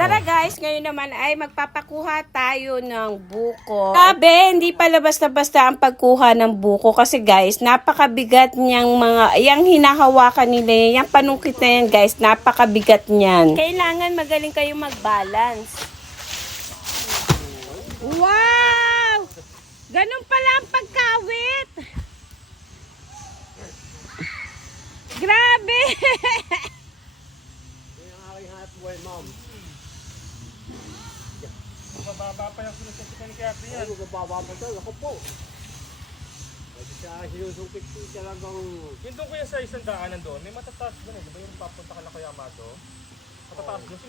Tara guys, ngayon naman ay magpapakuha tayo ng buko. Sabi, hindi pala basta-basta ang pagkuha ng buko kasi guys, napakabigat niyang mga, yung hinahawakan nila yun, yan, yung panungkit na yan guys, napakabigat niyan. Kailangan magaling kayo mag-balance. Wow! Ganun pala ang pagkawit! Grabe! Grabe! mababa pa sa chicken ka kaya yan. Ay, mababa pa ba ba ba ba, siya. Ako po. Pwede siya hinusupik lang kung... Yung doon ko yung sa isang daanan doon, may matataas doon Di ba yung papunta ka na kuya Mato? Matataas doon,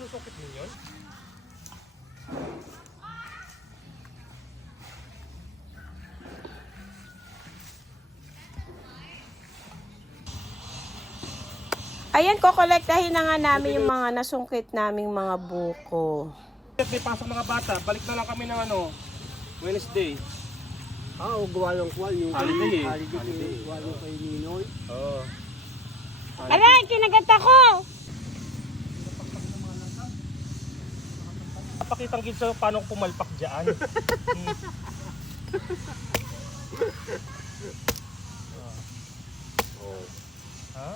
Ay, Ayan, kokolektahin na nga namin okay. yung mga nasungkit naming mga buko. Kapit may pasok mga bata. Balik na lang kami ng ano, Wednesday. Ah, oh, o gawa lang kwal. Yung holiday. Ali Gawa lang kay Ninoy. Oo. Oh. oh. Aray, kinagat ako! Napakita ang sa paano pumalpak dyan. oh. Oh. Ha? Huh?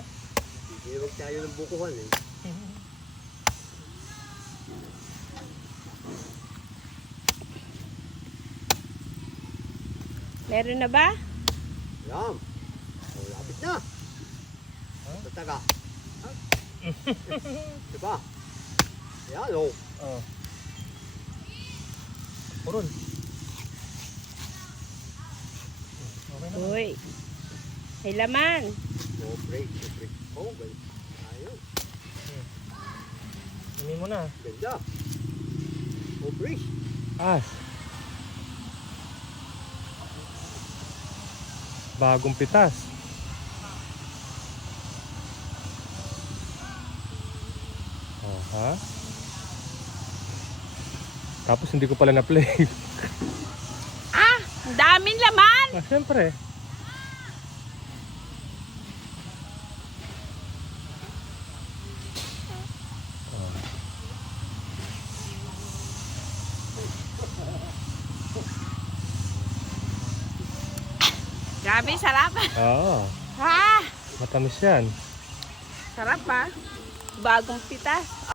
Hindi, huwag tayo ng bukuhan eh. Meron na ba? Yum. Yeah. Labit na. Tataga. diba? Ayan, oh. Uh. Puron. Okay Uy. May laman. No break, no break. Oh, well. mo na. Ganda. No break. Ah. bagong pitas oh, tapos hindi ko pala na play ah, daming laman ah, syempre Grabe, sarap. Oo. Oh. Ha? Matamis yan. Sarap ha. Bagong pitas.